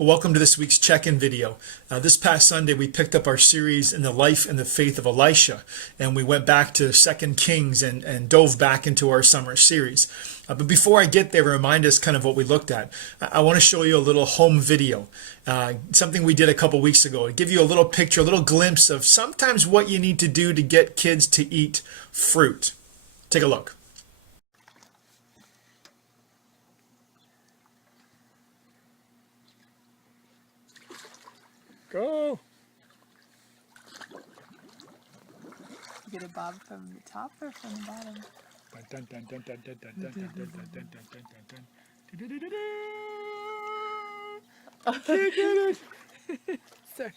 Well, welcome to this week's check-in video. This past Sunday, we picked up our series in the life and the faith of Elisha, and we went back to 2 Kings and dove back into our summer series. But before I get there, remind us kind of what we looked at. I want to show you a little home video, something we did a couple weeks ago, to give you a little picture, a little glimpse of sometimes what you need to do to get kids to eat fruit. Take a look. Go. You get a bob from the top or from the bottom? Dun, dun, dun, dun, dun, dun, dun, dun, dun, dun, dun, dun, dun. I can't get it. Sorry.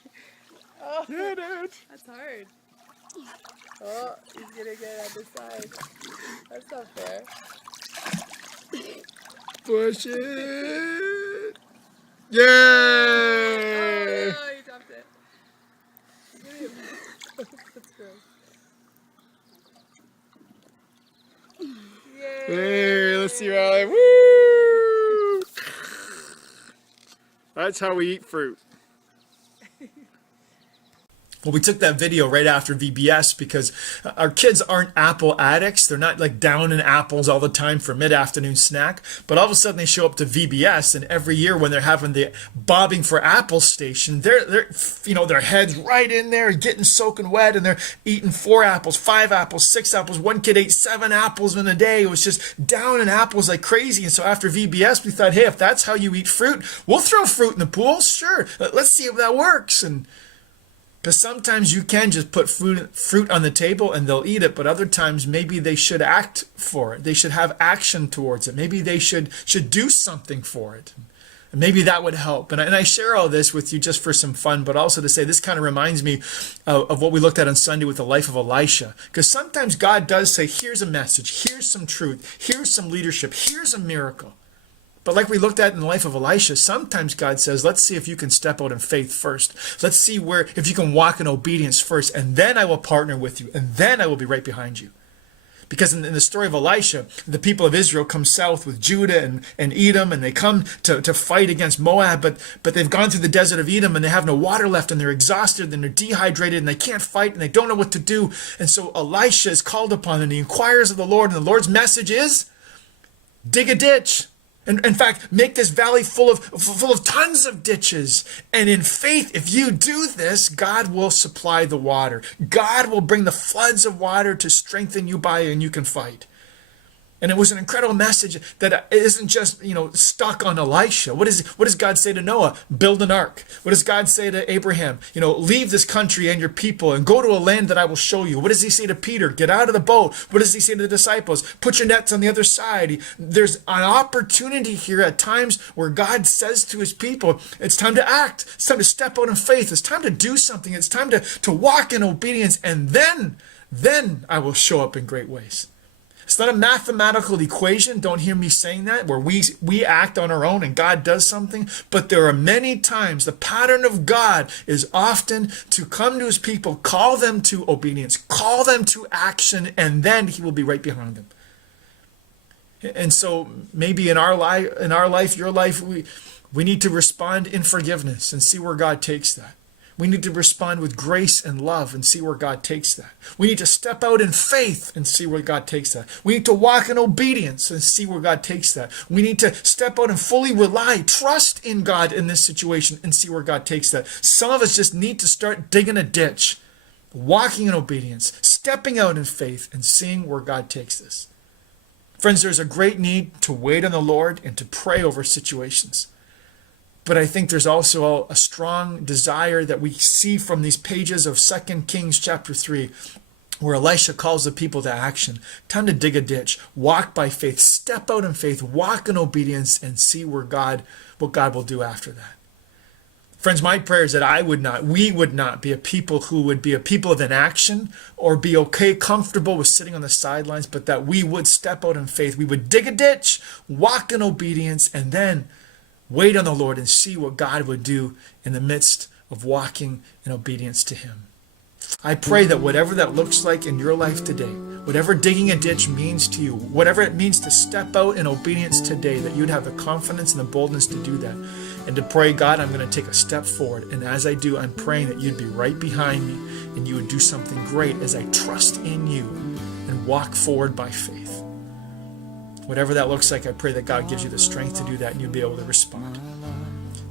Oh, Get it. that's hard. Oh, he's gonna get it on the side. That's not fair. Push it. Oh, Yay! no, he dropped it. That's gross. Yay! Hey, let's see Riley. Woo! That's how we eat fruit. Well, we took that video right after VBS because our kids aren't apple addicts. They're not like down in apples all the time for mid-afternoon snack. But all of a sudden they show up to VBS, and every year when they're having the bobbing for apples station, they're their heads right in there, getting soaking wet, and they're eating 4 apples, 5 apples, 6 apples. One kid ate 7 apples in a day. It was just down in apples like crazy. And so after VBS, we thought, hey, if that's how you eat fruit, we'll throw fruit in the pool. Sure, let's see if that works. And because sometimes you can just put fruit on the table and they'll eat it, but other times maybe they should act for it. They should have action towards it. Maybe they should do something for it. And maybe that would help. And I share all this with you just for some fun, but also to say this kind of reminds me of what we looked at on Sunday with the life of Elisha. Because sometimes God does say, here's a message, here's some truth, here's some leadership, here's a miracle. But like we looked at in the life of Elisha, sometimes God says, let's see if you can step out in faith first. Let's see if you can walk in obedience first, and then I will partner with you, and then I will be right behind you. Because in the story of Elisha, the people of Israel come south with Judah and Edom, and they come to fight against Moab, but they've gone through the desert of Edom, and they have no water left, and they're exhausted, and they're dehydrated, and they can't fight, and they don't know what to do. And so Elisha is called upon, and he inquires of the Lord, and the Lord's message is, dig a ditch. And in fact, make this valley full of tons of ditches. And in faith, if you do this, God will supply the water. God will bring the floods of water to strengthen you by, and you can fight. And it was an incredible message that isn't just, stuck on Elisha. What does God say to Noah? Build an ark. What does God say to Abraham? Leave this country and your people and go to a land that I will show you. What does he say to Peter? Get out of the boat. What does he say to the disciples? Put your nets on the other side. There's an opportunity here at times where God says to his people, it's time to act. It's time to step out in faith. It's time to do something. It's time to walk in obedience. And then I will show up in great ways. It's not a mathematical equation. Don't hear me saying that, where we act on our own and God does something. But there are many times the pattern of God is often to come to his people, call them to obedience, call them to action, and then he will be right behind them. And so maybe in our life, your life, we need to respond in forgiveness and see where God takes that. We need to respond with grace and love and see where God takes that. We need to step out in faith and see where God takes that. We need to walk in obedience and see where God takes that. We need to step out and fully trust in God in this situation and see where God takes that. Some of us just need to start digging a ditch, walking in obedience, stepping out in faith, and seeing where God takes this. Friends, there's a great need to wait on the Lord and to pray over situations. But I think there's also a strong desire that we see from these pages of 2 Kings chapter 3, where Elisha calls the people to action. Time to dig a ditch, walk by faith, step out in faith, walk in obedience, and see what God will do after that. Friends, my prayer is that we would not be a people who would be a people of inaction or be comfortable with sitting on the sidelines, but that we would step out in faith. We would dig a ditch, walk in obedience, and then wait on the Lord and see what God would do in the midst of walking in obedience to him. I pray that whatever that looks like in your life today, whatever digging a ditch means to you, whatever it means to step out in obedience today, that you'd have the confidence and the boldness to do that. And to pray, God, I'm going to take a step forward. And as I do, I'm praying that you'd be right behind me and you would do something great as I trust in you and walk forward by faith. Whatever that looks like, I pray that God gives you the strength to do that and you'll be able to respond.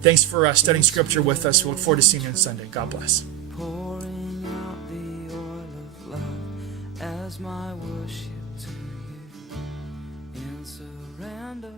Thanks for studying scripture with us. We look forward to seeing you on Sunday. God bless. Pouring out the oil of love as my worship to you. In surrender